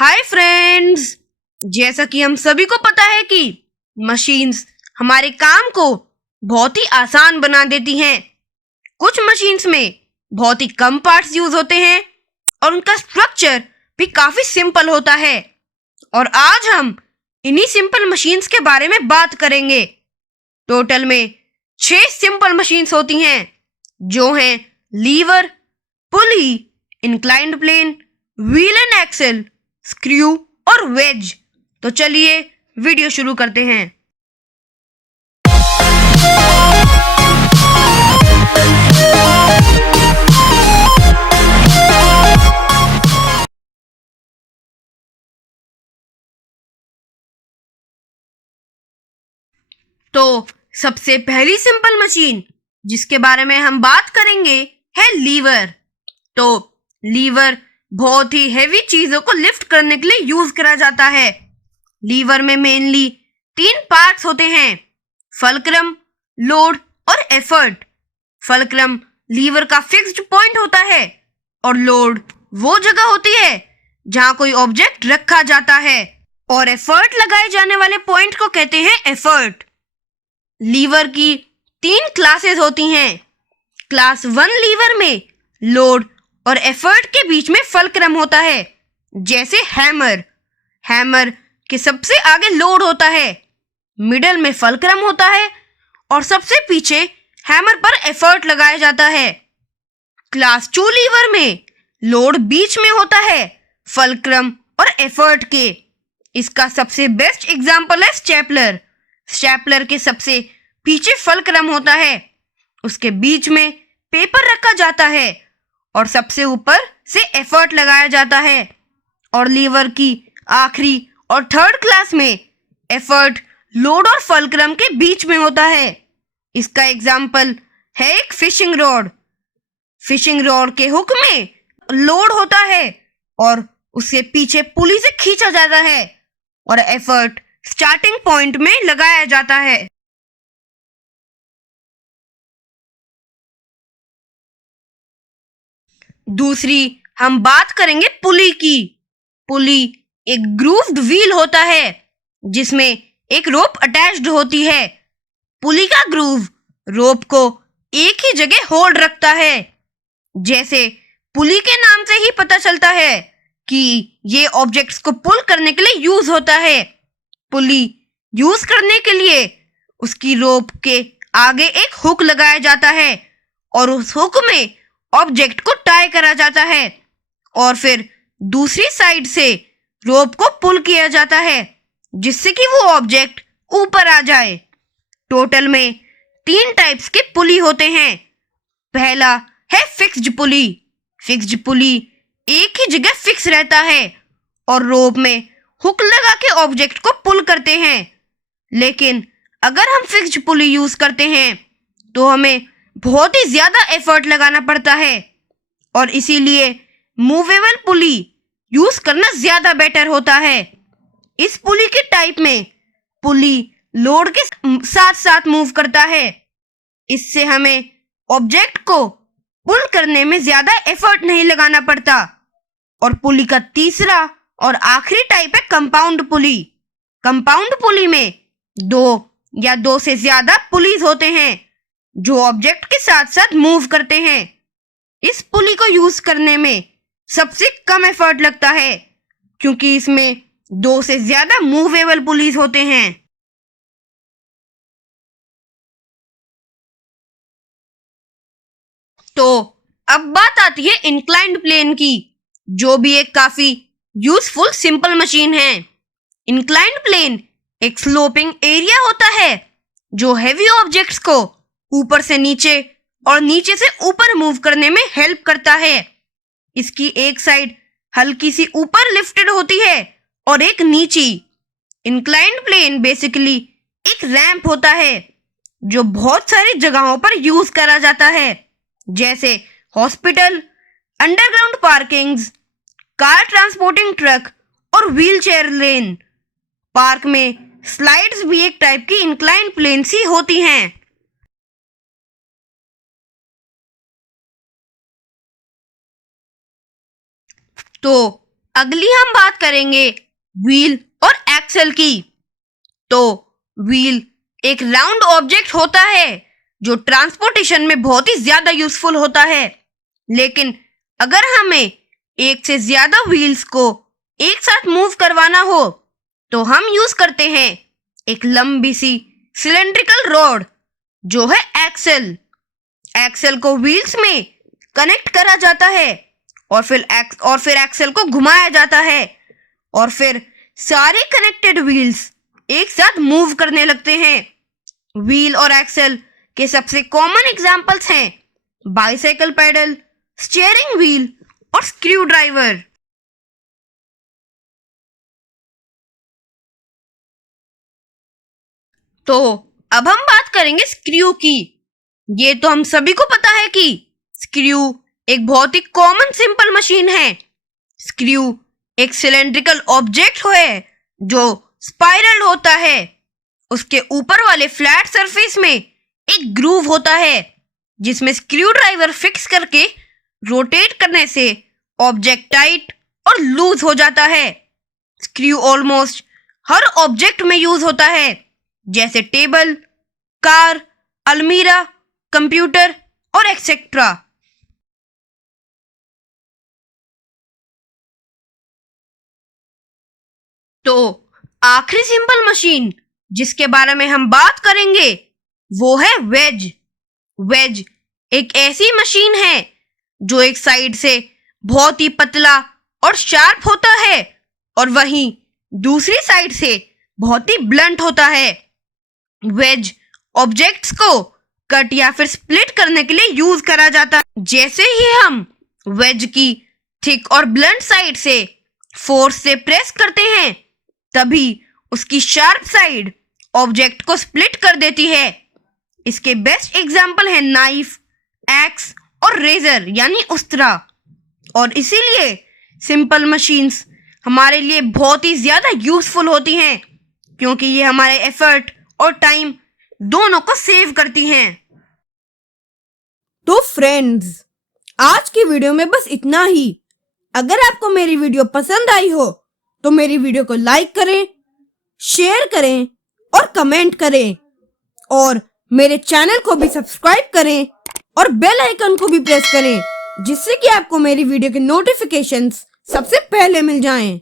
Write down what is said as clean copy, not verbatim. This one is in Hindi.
Hi friends. जैसा कि हम सभी को पता है कि मशीन्स हमारे काम को बहुत ही आसान बना देती हैं। कुछ मशीन्स में बहुत ही कम पार्ट्स यूज होते हैं और उनका स्ट्रक्चर भी काफी सिंपल होता है। और आज हम इन्हीं सिंपल मशीन्स के बारे में बात करेंगे। टोटल में 6 सिंपल मशीन्स होती हैं जो हैं lever, pulley, inclined plane, wheel and axle, screw और वेज। तो चलिए वीडियो शुरू करते हैं। तो सबसे पहली सिंपल मशीन जिसके बारे में हम बात करेंगे है लीवर। तो लीवर बहुत ही हैवी चीजों को लिफ्ट करने के लिए यूज करा जाता है। लीवर में मेनली 3 पार्ट्स होते हैं, फलक्रम, लोड और एफर्ट। फलक्रम लीवर का फिक्स्ड पॉइंट होता है और लोड वो जगह होती है जहां कोई ऑब्जेक्ट रखा जाता है, और एफर्ट लगाए जाने वाले पॉइंट को कहते हैं एफर्ट। लीवर की 3 क्लासेस होती हैं। क्लास 1 लीवर में लोड और एफर्ट के बीच में फलक्रम होता है, जैसे हैमर। हैमर के सबसे आगे लोड होता है, मिडल में फलक्रम होता है और सबसे पीछे हैमर पर एफर्ट लगाया जाता है। क्लास 2 लीवर में लोड बीच में होता है, फलक्रम और एफर्ट के। इसका सबसे बेस्ट एग्जांपल है स्टेपलर। स्टेपलर के सबसे पीछे फलक्रम होता है, उसके बीच में पेपर रखा जाता है और सबसे ऊपर से एफर्ट लगाया जाता है। और लीवर की आखिरी और 3rd क्लास में एफर्ट लोड और फलक्रम के बीच में होता है। इसका एग्जांपल है एक फिशिंग रॉड। फिशिंग रॉड के हुक में लोड होता है और उसके पीछे पुली से खींचा जाता है और एफर्ट स्टार्टिंग पॉइंट में लगाया जाता है। दूसरी हम बात करेंगे पुली की। पुली एक ग्रूव्ड व्हील होता है जिसमें एक रोप अटैच्ड होती है। पुली का ग्रूव रोप को एक ही जगह होल्ड रखता है। जैसे पुली के नाम से ही पता चलता है कि ये ऑब्जेक्ट्स को पुल करने के लिए यूज होता है। पुली यूज करने के लिए उसकी रोप के आगे एक हुक लगाया जाता है और उस हुक में ऑब्जेक्ट को टाई करा जाता है और फिर दूसरी साइड से रोप को पुल किया जाता है जिससे कि वो ऑब्जेक्ट ऊपर आ जाए। टोटल में 3 टाइप्स के पुली होते हैं। पहला है फिक्स्ड पुली। फिक्स्ड पुली एक ही जगह फिक्स रहता है और रोप में हुक लगा के ऑब्जेक्ट को पुल करते हैं। लेकिन अगर हम फिक्स्ड पुली यूज करते हैं तो हमें बहुत ही ज्यादा एफर्ट लगाना पड़ता है और इसीलिए मूवेबल पुली यूज करना ज्यादा बेटर होता है। इस पुली के टाइप में पुली लोड के साथ साथ मूव करता है। इससे हमें ऑब्जेक्ट को पुल करने में ज्यादा एफर्ट नहीं लगाना पड़ता। और पुली का तीसरा और आखिरी टाइप है कंपाउंड पुली। कंपाउंड पुली में 2 या 2 से ज्यादा पुलीज होते हैं जो ऑब्जेक्ट के साथ साथ मूव करते हैं। इस पुली को यूज करने में सबसे कम एफर्ट लगता है क्योंकि इसमें 2 से ज्यादा मूवेबल पुलीज होते हैं। तो अब बात आती है इंक्लाइंड प्लेन की, जो भी एक काफी यूजफुल सिंपल मशीन है। इंक्लाइंड प्लेन एक स्लोपिंग एरिया होता है जो हेवी ऑब्जेक्ट्स को ऊपर से नीचे और नीचे से ऊपर मूव करने में हेल्प करता है। इसकी एक साइड हल्की सी ऊपर लिफ्टेड होती है और एक नीची। इंक्लाइंड प्लेन बेसिकली एक रैंप होता है जो बहुत सारी जगहों पर यूज करा जाता है, जैसे hospital, underground parkings, car transporting truck और व्हीलचेयर लेन। पार्क में स्लाइड्स भी एक टाइप की इंक्लाइंड प्लेन सी होती हैं। तो अगली हम बात करेंगे व्हील और एक्सेल की। तो व्हील एक राउंड ऑब्जेक्ट होता है जो ट्रांसपोर्टेशन में बहुत ही ज्यादा यूजफुल होता है। लेकिन अगर हमें एक से ज्यादा व्हील्स को एक साथ मूव करवाना हो तो हम यूज करते हैं एक लंबी सी सिलेंड्रिकल रॉड जो है एक्सेल। एक्सेल को व्हील्स में कनेक्ट करा जाता है और फिर एक्सेल को घुमाया जाता है और फिर सारे कनेक्टेड व्हील्स एक साथ मूव करने लगते हैं। व्हील और एक्सेल के सबसे कॉमन एग्जांपल्स हैं बाइसाइकिल पेडल, स्टीयरिंग व्हील और स्क्रू ड्राइवर। तो अब हम बात करेंगे स्क्रू की। ये तो हम सभी को पता है कि स्क्रू एक बहुत ही कॉमन सिंपल मशीन है। स्क्रू एक सिलेंड्रिकल ऑब्जेक्ट है जो स्पाइरल होता है। उसके ऊपर वाले फ्लैट सरफेस में एक ग्रूव होता है जिसमें स्क्रू ड्राइवर फिक्स करके रोटेट करने से ऑब्जेक्ट टाइट और लूज हो जाता है। स्क्रू ऑलमोस्ट हर ऑब्जेक्ट में यूज होता है जैसे टेबल, कार, अलमीरा, कंप्यूटर और एक्सेट्रा। तो आखिरी सिंपल मशीन जिसके बारे में हम बात करेंगे वो है वेज। वेज एक ऐसी मशीन है जो एक साइड से बहुत ही पतला और शार्प होता है और वहीं दूसरी साइड से बहुत ही ब्लंट होता है। वेज ऑब्जेक्ट्स को कट या फिर स्प्लिट करने के लिए यूज करा जाता है। जैसे ही हम वेज की थिक और ब्लंट साइड से फोर्स से प्रेस करते हैं तभी उसकी शार्प साइड ऑब्जेक्ट को स्प्लिट कर देती है। इसके बेस्ट एग्जाम्पल है नाइफ, एक्स और रेजर यानी उस्तरा। और इसीलिए सिंपल मशीन्स हमारे लिए बहुत ही ज्यादा यूजफुल होती हैं क्योंकि ये हमारे एफर्ट और टाइम दोनों को सेव करती हैं। तो फ्रेंड्स, आज की वीडियो में बस इतना ही। अगर आपको मेरी वीडियो पसंद आई हो तो मेरी वीडियो को लाइक करें, शेयर करें और कमेंट करें और मेरे चैनल को भी सब्सक्राइब करें और बेल आइकन को भी प्रेस करें जिससे कि आपको मेरी वीडियो के नोटिफिकेशंस सबसे पहले मिल जाएं।